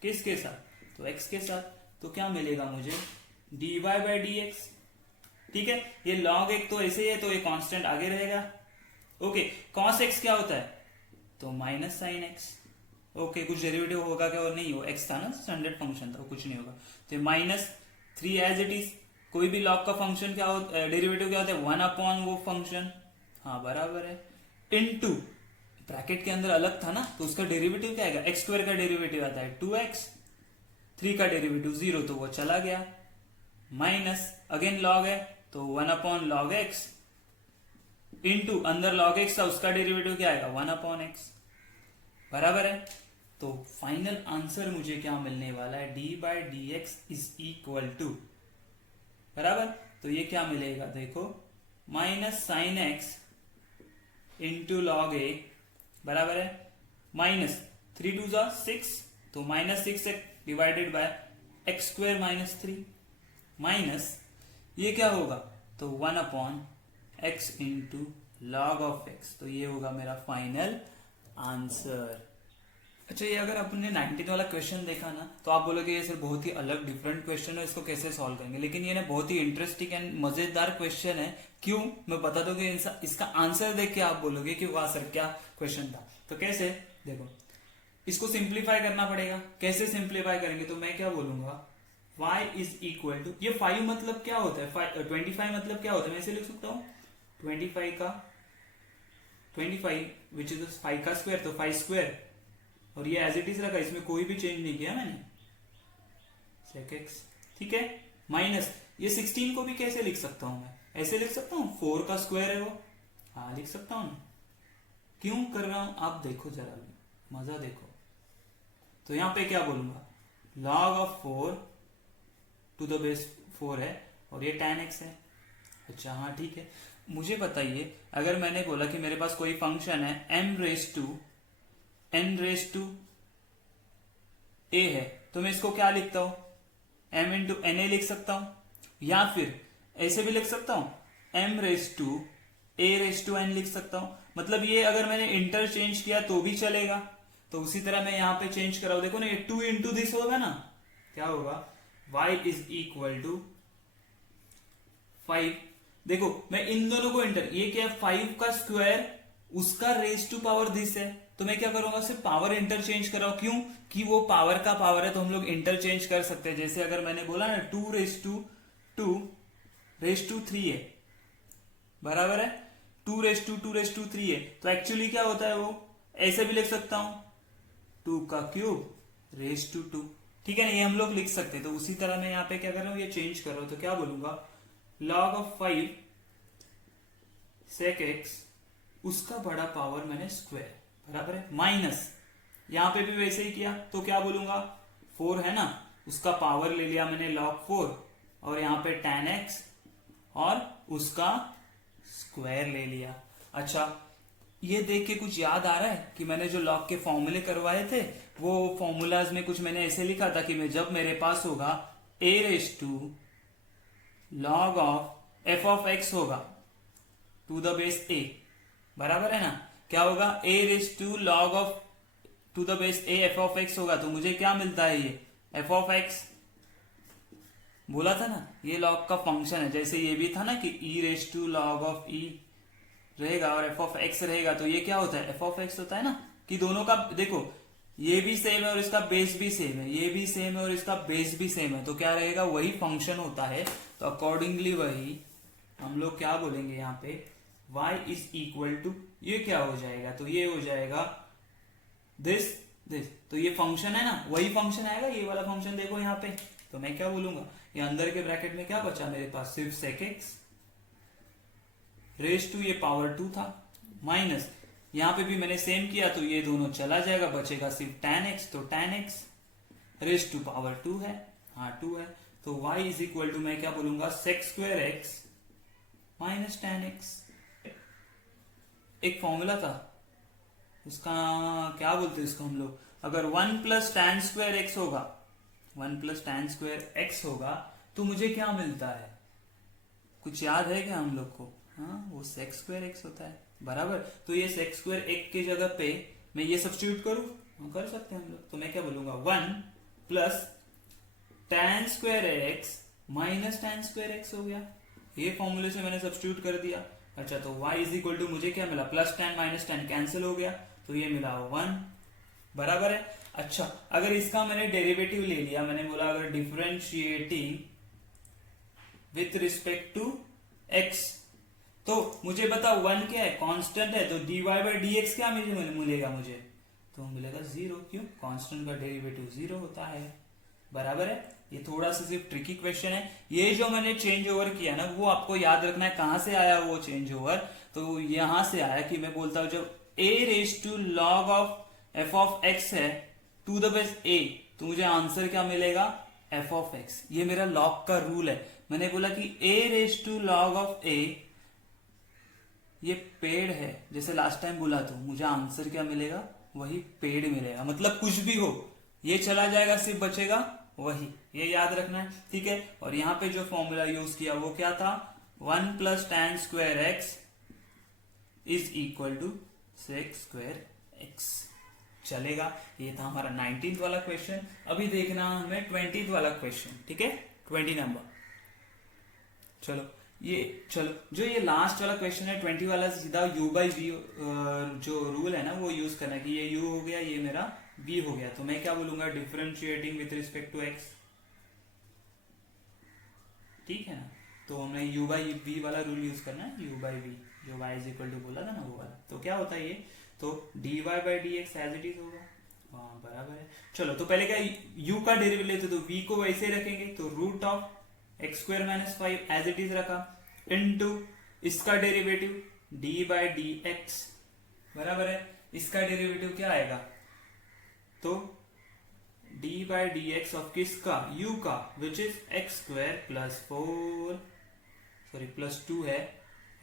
किसके साथ, तो x के साथ। तो क्या मिलेगा मुझे, dy बाई डी एक्स। ठीक है, ये log x तो ऐसे ही है, तो ये कांस्टेंट आगे रहेगा। ओके, cos x क्या होता है, तो माइनस साइन एक्स। ओके, कुछ डेरिवेटिव होगा क्या, और नहीं, वो x था ना, स्टैंडर्ड फंक्शन था, कुछ नहीं होगा। तो -3 एज इट इज। कोई भी लॉग का फंक्शन क्या होता, डेरिवेटिव क्या होता है, 1 अपॉन वो फंक्शन। हाँ बराबर है, इनटू ब्रैकेट के अंदर अलग था ना, तो उसका डेरिवेटिव क्या आएगा, एक्स स्क्वायर का डेरिवेटिव आता है 2x, 3 का डेरिवेटिव 0 तो वो चला गया, माइनस अगेन लॉग है तो 1 अपॉन लॉग एक्स, इनटू अंदर लॉग एक्स था, उसका डेरिवेटिव क्या आएगा, 1 अपॉन एक्स बराबर है। तो फाइनल आंसर मुझे क्या मिलने वाला है, D by D x is equal to बराबर, तो ये क्या मिलेगा देखो, minus sine X into log A बराबर है -3 2 6, तो -6 divided by X square -3 minus ये क्या होगा, तो 1 upon X into log of X. तो ये होगा मेरा फाइनल आंसर। अच्छा, ये अगर आपने 19 वाला क्वेश्चन देखा ना, तो आप बोलोगे ये सर बहुत ही अलग डिफरेंट क्वेश्चन है, इसको कैसे सॉल्व करेंगे, लेकिन ये ना बहुत ही इंटरेस्टिंग एंड मजेदार क्वेश्चन है। क्यों, मैं बता दूंगी, इसका आंसर देख के आप बोलोगे कि वाह सर क्या क्वेश्चन था। तो कैसे, देखो इसको सिंप्लीफाई करना पड़ेगा। कैसे सिंप्लीफाई करेंगे, तो मैं क्या बोलूंगा, y इज इक्वल टू, ये 5 मतलब क्या होता है, 25 मतलब क्या होता है, मैं इसे लिख सकता हूं 25 विच इज 5 का स्क्वायर, तो 5 स्क्वायर, और ये एज इट इज रखा, इसमें कोई भी चेंज नहीं किया मैंने, sec x। ठीक है, माइनस ये 16 को भी कैसे लिख सकता हूं मैं, ऐसे लिख सकता हूं, 4 का स्क्वायर है वो, हाँ लिख सकता हूं। क्यों कर रहा हूं आप देखो जरा, मजा देखो। तो यहां पे क्या बोलूंगा, log of 4 to the base 4 है, और ये tan x है। अच्छा हाँ ठीक है, मुझे बताइए, अगर मैंने बोला कि मेरे पास कोई फंक्शन है m रेज टू a है, तो मैं इसको क्या लिखता हूं, m इंटू एन ए लिख सकता हूं, या फिर ऐसे भी लिख सकता हूं m raise to a raise to n लिख सकता हूं। मतलब ये अगर मैंने इंटरचेंज किया तो भी चलेगा। तो उसी तरह मैं यहां पे चेंज कराऊं, देखो ना, ये 2 इंटू दिस होगा ना, क्या होगा, y इज इक्वल टू 5। देखो मैं इन दोनों को ये क्या है, 5 का स्क्वायर, उसका रेज टू पावर दिस है, तो मैं क्या करूंगा, सिर्फ पावर इंटरचेंज कराओ। क्यों, कि वो पावर का पावर है, तो हम लोग इंटरचेंज कर सकते हैं। जैसे अगर मैंने बोला ना 2 रेज टू 3 है बराबर है, 2 रेज टू 3 है, तो एक्चुअली क्या होता है, वो ऐसे भी लिख सकता हूं 2 का क्यूब रेज टू 2। ठीक है ना, ये हम लोग लिख सकते हैं। तो उसी तरह मैं यहाँ पे क्या कर रहा हूं, ये चेंज कर रहा हूं, तो क्या बोलूंगा, log ऑफ 5 sec x, उसका बड़ा पावर मैंने स्क्वायर बराबर है, माइनस यहां पे भी वैसे ही किया, तो क्या बोलूंगा, 4 है ना, उसका पावर ले लिया मैंने log 4, और यहां पे tan x और उसका स्क्वायर ले लिया। अच्छा, ये देख के कुछ याद आ रहा है कि मैंने जो log के फॉर्मूले करवाए थे, वो फॉर्मूलाज में कुछ मैंने ऐसे लिखा था कि मैं जब मेरे पास होगा a raise to log of f of x होगा, टू द बेस ए, बराबर है ना। क्या होगा, a raise to log of to the base a f of x होगा। तो मुझे क्या मिलता है, ये एफ ऑफ एक्स बोला था ना, ये लॉग का फंक्शन है। जैसे ये भी था ना कि e raise to log of e रहेगा और एफ ऑफ एक्स रहेगा, तो ये क्या होता है, एफ ऑफ एक्स होता है ना। कि दोनों का देखो, ये भी सेम है और इसका बेस भी सेम है, ये भी सेम है और इसका बेस भी सेम है, तो क्या रहेगा, वही फंक्शन होता है। तो अकॉर्डिंगली वही हम लोग क्या बोलेंगे यहाँ पे, y इज इक्वल टू, ये क्या हो जाएगा, तो ये हो जाएगा दिस दिस। तो ये फंक्शन है ना, वही फंक्शन आएगा, ये वाला फंक्शन देखो यहाँ पे। तो मैं क्या बोलूंगा, ये अंदर के ब्रैकेट में क्या बचा मेरे पास, सिर्फ सेक एक्स रेज टू ये पावर 2 था, माइनस यहां पे भी मैंने सेम किया, तो ये दोनों चला जाएगा, बचेगा सिर्फ tan x। तो tan x raise to power 2 है, हाँ 2 है। तो y इज इक्वल टू मैं क्या बोलूंगा, sec square x minus tan x। एक फॉर्मूला था उसका, क्या बोलते हैं इसको हम लोग, अगर 1 प्लस टैन स्क्वायर एक्स होगा, 1 प्लस टैन स्क्वायर एक्स होगा, तो मुझे क्या मिलता है, कुछ याद है क्या हम लोग को, हाँ वो सेक स्क्वायर एक्स होता है, बराबर। तो ये सेक स्क्वायर एक्स की जगह पे मैं ये सब्स्टिट्यूट करूं, कर सकते हैं हम लोग। तो मैं क्या बोलूंगा, 1 plus tan square x minus tan square x हो गया, ये फॉर्मूले से मैंने सब्स्टिट्यूट कर दिया। अच्छा, तो y इज इक्वल टू मुझे क्या मिला, plus tan minus tan cancel हो गया, तो ये मिला 1, बराबर है। अच्छा, अगर इसका मैंने डेरिवेटिव ले लिया, मैंने बोला अगर differentiating with respect to x, तो मुझे बताओ 1 क्या है, कांस्टेंट है, तो dy बाई डी एक्स क्या मिलेगा मुझे, तो मिलेगा 0। क्यों, कांस्टेंट का डेरिवेटिव 0 होता है, बराबर है। ये थोड़ा सा सिर्फ ट्रिकी क्वेश्चन है। ये जो मैंने चेंज ओवर किया ना, वो आपको याद रखना है कहां से आया वो चेंज ओवर। तो यहां से आया कि मैं बोलता हूं जब a raise to log of f of x है टू द बेस a, तो मुझे आंसर क्या मिलेगा, एफ ऑफ एक्स। ये मेरा लॉग का रूल है। मैंने बोला कि a raise to log of a ये पेड़ है, जैसे लास्ट टाइम बोला, तो मुझे आंसर क्या मिलेगा, वही पेड़ मिलेगा। मतलब कुछ भी हो, ये चला जाएगा, सिर्फ बचेगा वही, ये याद रखना है, ठीक है। और यहाँ पे जो फॉर्मूला यूज किया वो क्या था, 1 plus tan square x is equal to sec square x, चलेगा। ये था हमारा 19th वाला क्वेश्चन। अभी देखना हमें 20th वाला क्वेश्चन, ठीक है, 20 नंबर। चलो जो ये लास्ट वाला क्वेश्चन है 20 वाला, सीधा u बाई वी जो रूल है ना वो यूज करना है कि ये u हो गया, ये मेरा v हो गया। तो मैं क्या बोलूंगा, differentiating with respect to x, ठीक है ना। तो हमने u बाई वी वाला रूल यूज करना है, u बाई वी जो y इज इक्वल टू बोला था ना वो वाला। तो क्या होता है ये, तो dy by D x as it is होगा, हाँ बराबर है। चलो, तो पहले क्या u का डेरिवेटिव लेते, तो v को वैसे रखेंगे, तो root of x square minus 5 as it is रखा, इनटू इसका derivative d by D x, बराबर है। इसका डेरिवेटिव क्या आएगा, तो d by D x of किसका, u का, which is x square plus 4, sorry plus 2 है,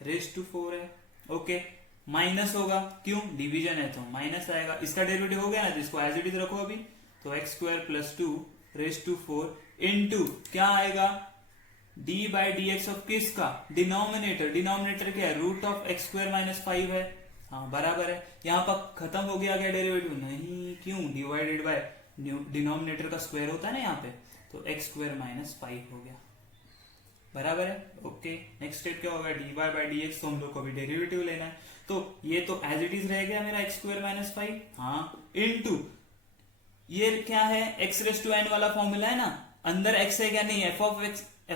रेज टू 4 है, ओके। माइनस होगा, क्यों, डिवीजन है तो माइनस आएगा। इसका डेरिवेटिव हो गया ना, तो इसको एज इट इज रखो अभी, तो x square plus 2 raise to 4 into क्या आएगा, d by D x of किसका, डिनोमिनेटर क्या है, root of x square minus 5 है, हाँ बराबर है। यहाँ पर खत्म हो गया क्या डेरिवेटिव, नहीं, क्यों, डिवाइडेड बाय डिनोमिनेटर का स्क्वायर होता है ना यहाँ पे, तो एक्स स्क्वायर माइनस 5 हो गया, बराबर है, ओके। नेक्स्ट स्टेप क्या होगा, dy बाई डी एक्स, तो हम लोग को भी डेरिवेटिव लेना है, तो ये तो एज इट इज रह गया मेरा एक्स स्क्वायर माइनस 5, हाँ, इनटू ये क्या है, एक्स रेस टू एन वाला फॉर्मूला है ना, अंदर एक्स है क्या, नहीं, f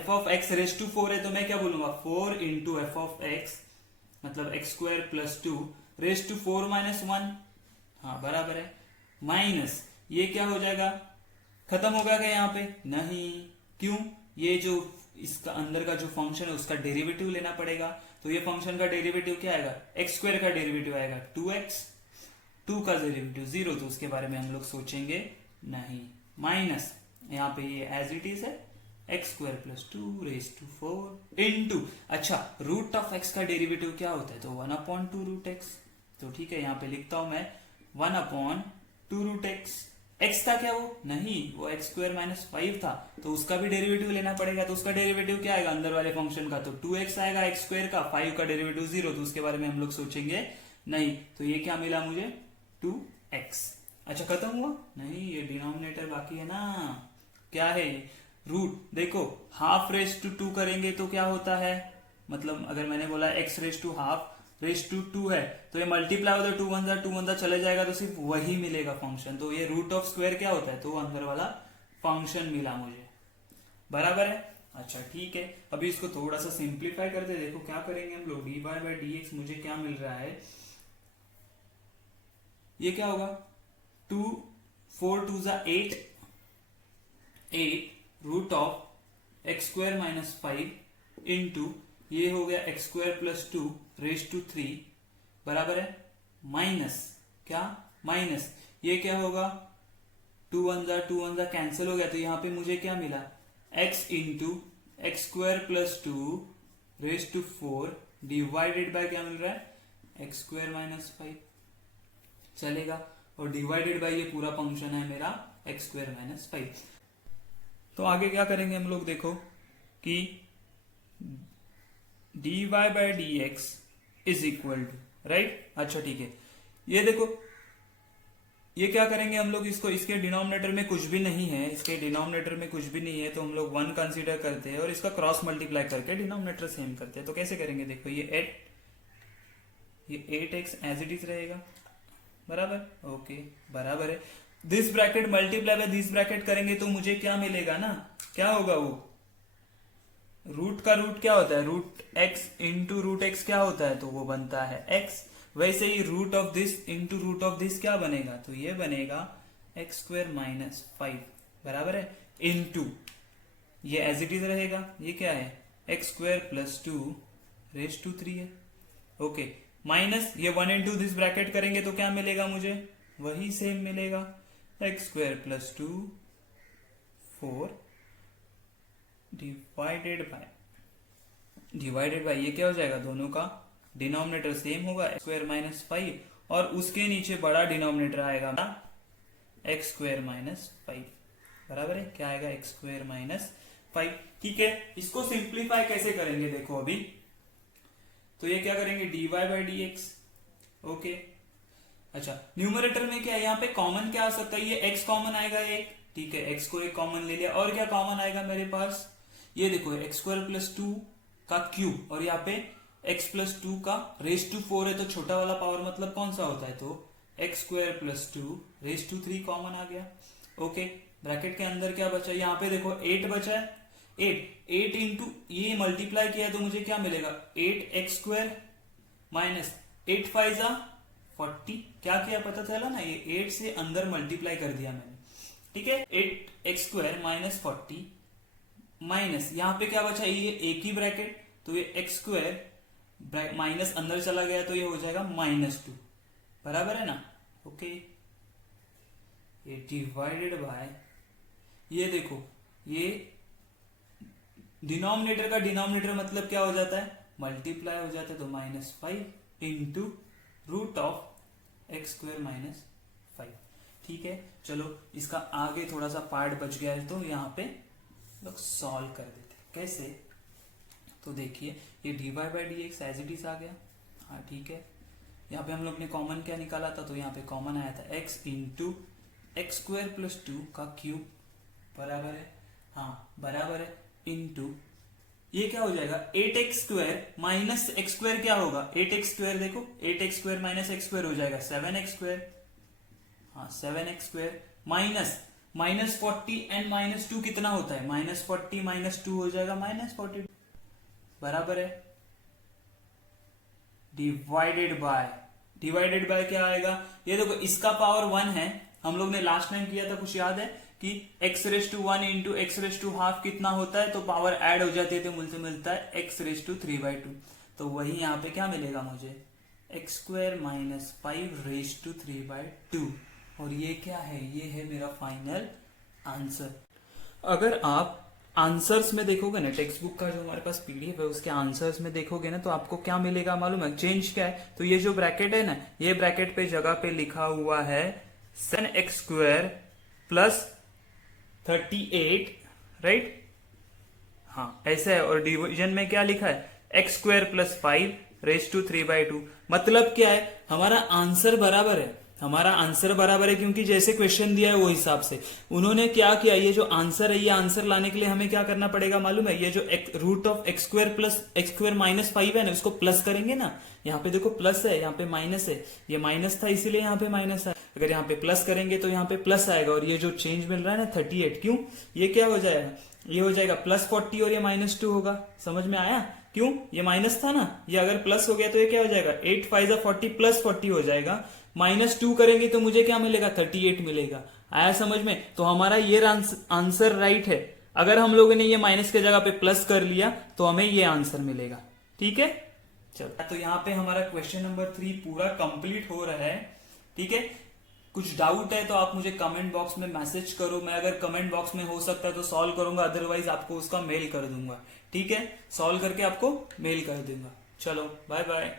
of x raise to 4 है, तो मैं क्या बोलूंगा, 4 इंटू एफ ऑफ एक्स, मतलब x square plus 2 raise to 4 minus 1, हाँ बराबर है, माइनस ये क्या हो जाएगा, खत्म हो गया क्या यहाँ पे, नहीं, क्यों, ये जो इसका अंदर का जो फंक्शन है उसका डेरिवेटिव लेना पड़ेगा। तो ये फंक्शन का डेरिवेटिव क्या आएगा, एक्स स्क्वायर का डेरिवेटिव आएगा 2x, 2 का डेरिवेटिव 0, तो उसके बारे में हम लोग सोचेंगे नहीं, माइनस यहाँ पे ये एज इट इज है, x square plus 2 raise to 4 into, अच्छा रूट ऑफ एक्स का डेरिवेटिव क्या होता है, तो 1/2 रूट एक्स, तो ठीक है यहाँ पे लिखता हूं मैं 1/2 रूट एक्स, एक्स था क्या वो? नहीं, वो एक्स स्क्वायर माइनस 5 था, तो उसका भी डेरिवेटिव लेना पड़ेगा। तो उसका डेरिवेटिव क्या आएगा अंदर वाले फंक्शन का? तो 2x आएगा एक्स स्क्वायर का, 5 का डेरिवेटिव 0, तो उसके बारे में हम लोग सोचेंगे नहीं। तो ये क्या मिला मुझे? 2x। अच्छा खत्म हुआ? नहीं, ये डिनोमिनेटर बाकी है ना। क्या है ये? रूट। देखो हाफ रेस टू 2 करेंगे तो क्या होता है, मतलब अगर मैंने बोला x raise to half raise to 2 है, तो ये मल्टीप्लाई होता है 2 1 चले जाएगा, तो सिर्फ वही मिलेगा फंक्शन। तो ये रूट ऑफ स्क्वायर क्या होता है? तो अंदर वाला फंक्शन मिला मुझे। बराबर है? अच्छा ठीक है, अभी इसको थोड़ा सा सिंप्लीफाई करते हैं। देखो क्या करेंगे हम लोग, dy बाई डी एक्स मुझे क्या मिल रहा है, ये क्या होगा? 2 4 2 8 root of x square minus 5 into ये हो गया x square plus 2 raise to 3 बराबर है माइनस क्या? माइनस ये क्या होगा? 2 1 कैंसिल हो गया, तो यहां पे मुझे क्या मिला? x into x square plus 2 raise to 4 divided by क्या मिल रहा है? एक्स स्क्वायर माइनस 5 चलेगा, और डिवाइडेड बाय ये पूरा फंक्शन है मेरा एक्स स्क्वायर माइनस 5। तो आगे क्या करेंगे हम लोग, देखो कि dy by d x is equal to, right. अच्छा ठीक है, ये देखो ये क्या करेंगे हम लोग, इसको इसके डिनोमिनेटर में कुछ भी नहीं है, इसके डिनोमिनेटर में कुछ भी नहीं है, तो हम लोग 1 कंसीडर करते हैं और इसका क्रॉस मल्टीप्लाई करके डिनोमिनेटर सेम करते हैं। तो कैसे करेंगे, देखो ये 8x एज इट इज रहेगा, बराबर, ओके बराबर है। This bracket multiply by this bracket करेंगे तो मुझे क्या मिलेगा ना, क्या होगा वो, रूट का रूट क्या होता है? Root X into root X क्या होता है? तो वो बनता है x। वैसे ही root of this into root of this क्या बनेगा? तो ये बनेगा एक्स स्क्वायर माइनस 5 बराबर है, इंटू ये एज इट इज रहेगा, ये क्या है? X square plus 2 raise to 3 है, ओके, माइनस ये 1 इंटू दिस ब्रैकेट करेंगे तो क्या मिलेगा मुझे? वही सेम मिलेगा, x square plus 2 4 divided bye ये क्या हो जाएगा? दोनों का डिनोमिनेटर सेम होगा, एक्स स्क्वायर माइनस 5, और उसके नीचे बड़ा डिनोमिनेटर आएगा एक्स स्क्वायर माइनस 5 बराबर है, क्या आएगा? X square minus 5। ठीक है, इसको सिंप्लीफाई कैसे करेंगे देखो अभी, तो ये क्या करेंगे, dy by D x, okay. अच्छा न्यूमरेटर में क्या है, यहाँ पे कॉमन क्या आ सकता है? ये x कॉमन आएगा एक, ठीक है, x को एक कॉमन ले लिया, और क्या कॉमन आएगा मेरे पास? ये देखो एक्स स्क्वायर प्लस 2 का क्यूब, और यहाँ पे x प्लस 2 का रेस टू 4 है, तो छोटा वाला पावर मतलब कौन सा होता है? तो x square plus 2 raise to 3 common आ गया, ओके। ब्रैकेट के अंदर क्या बचा? यहाँ पे देखो 8 बचा है, 8 इंटू ये मल्टीप्लाई किया तो मुझे क्या मिलेगा? 8 एक्स स्क्वायर माइनस 8 5 जा 40, क्या किया पता चला ना, ये 8 से अंदर मल्टीप्लाई कर दिया मैंने, ठीक है। 8 एक्स स्क्वायर माइनस 40 माइनस यहाँ पे क्या बचा? ये एक ही ब्रैकेट, तो ये एक्स स्क्वायर माइनस अंदर चला गया तो ये हो जाएगा -2 बराबर है ना, ओके। ये डिवाइडेड बाय ये देखो, ये डिनोमिनेटर का डिनोमिनेटर मतलब क्या हो जाता है? मल्टीप्लाई हो जाता है, तो -5 into root of x square minus 5। ठीक है, चलो इसका आगे थोड़ा सा पार्ट बच गया है, तो यहाँ पे लोग सॉल्व कर देते हैं। कैसे? तो देखिए ये dy by D x as it is आ गया, हाँ ठीक है। यहाँ पे हम लोग ने कॉमन क्या निकाला था? तो यहाँ पे कॉमन आया था x into x square plus 2 का क्यूब बराबर है, हाँ बराबर है, इंटू ये क्या हो जाएगा? 8x square minus x square क्या होगा? 8x स्क्वायर, देखो 8x square minus x square हो जाएगा 7x स्क्वायर, हाँ 7x स्क्वायर माइनस -40 एंड -2 कितना होता है? -40 -2 हो जाएगा -40 बराबर है, डिवाइडेड बाय क्या आएगा? ये देखो इसका पावर 1 है, हम लोग ने लास्ट टाइम किया था, कुछ याद है कि x raise to 1 into x raise to half कितना होता है? तो पावर ऐड हो जाती है, तो मुझसे मिलता है x रेस टू 3/2। तो वही यहाँ पे क्या मिलेगा मुझे? X square minus 5 raise to 3/2, और ये क्या है? ये है मेरा फाइनल आंसर। अगर आप आंसर्स में देखोगे ना, टेक्स्ट बुक का जो हमारे पास पीडीएफ है उसके आंसर्स में देखोगे ना, तो आपको क्या मिलेगा मालूम है? चेंज क्या है? तो ये जो ब्रैकेट है ना, ये ब्रैकेट पे जगह पे लिखा हुआ है 7x स्क्वायर प्लस 38, राइट। हाँ ऐसा है। और डिवीजन में क्या लिखा है, एक्स स्क्वायर प्लस 5^3/2। मतलब क्या है, हमारा आंसर बराबर है, हमारा आंसर बराबर है, क्योंकि जैसे क्वेश्चन दिया है वो हिसाब से उन्होंने क्या किया, ये जो आंसर है, ये आंसर लाने के लिए हमें क्या करना पड़ेगा मालूम है, ये जो root of x square plus x square minus 5 है ना, उसको प्लस करेंगे ना। यहाँ पे देखो प्लस है, यहाँ पे माइनस है, ये माइनस था इसीलिए यहाँ पे माइनस है। अगर यहाँ पे प्लस करेंगे तो यहाँ पे प्लस आएगा, और ये जो चेंज मिल रहा है ना 38, क्यों, ये क्या हो जाएगा, ये हो जाएगा +40 और ये -2 होगा। समझ में आया, क्यों, ये माइनस था ना, ये अगर प्लस हो गया तो ये क्या हो जाएगा, 8×5=40 +40 हो जाएगा। -2 करेंगे तो मुझे क्या मिलेगा, 38 मिलेगा। आया समझ में। तो हमारा ये आंसर राइट है। अगर हम लोगों ने ये माइनस के जगह पे प्लस कर लिया तो हमें ये आंसर मिलेगा। ठीक है, चलो। तो यहाँ पे हमारा क्वेश्चन नंबर 3 पूरा कंप्लीट हो रहा है। ठीक है, कुछ डाउट है तो आप मुझे कमेंट बॉक्स में मैसेज करो। मैं अगर कमेंट बॉक्स में हो सकता है तो सॉल्व करूंगा, अदरवाइज आपको उसका मेल कर दूंगा। ठीक है, सॉल्व करके आपको मेल कर दूंगा। चलो बाय बाय।